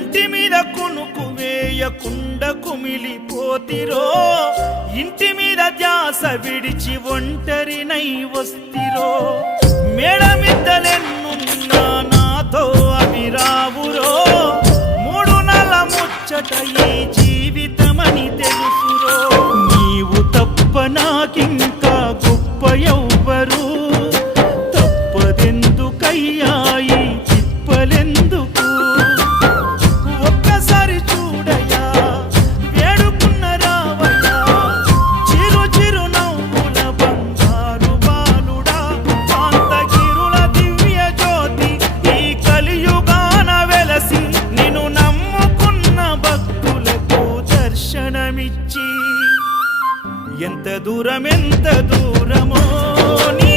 కంటి మీద కునుకు వేయకుండా కుమిలిపోతిరో ఇంటి మీద ధ్యాస విడిచి ఒంటరినై వస్తిరో. మేడమిద్దలెన్నున్నా నాతో అవి రావురో మూడు నెల ముచ్చట ఈ జీవితమని తెలుసురో. నీవు తప్ప నాకింకా గొప్ప ఎవ్వరూ దర్శనమిచ్చి ఎంత దూరం ఎంత దూరమో నీ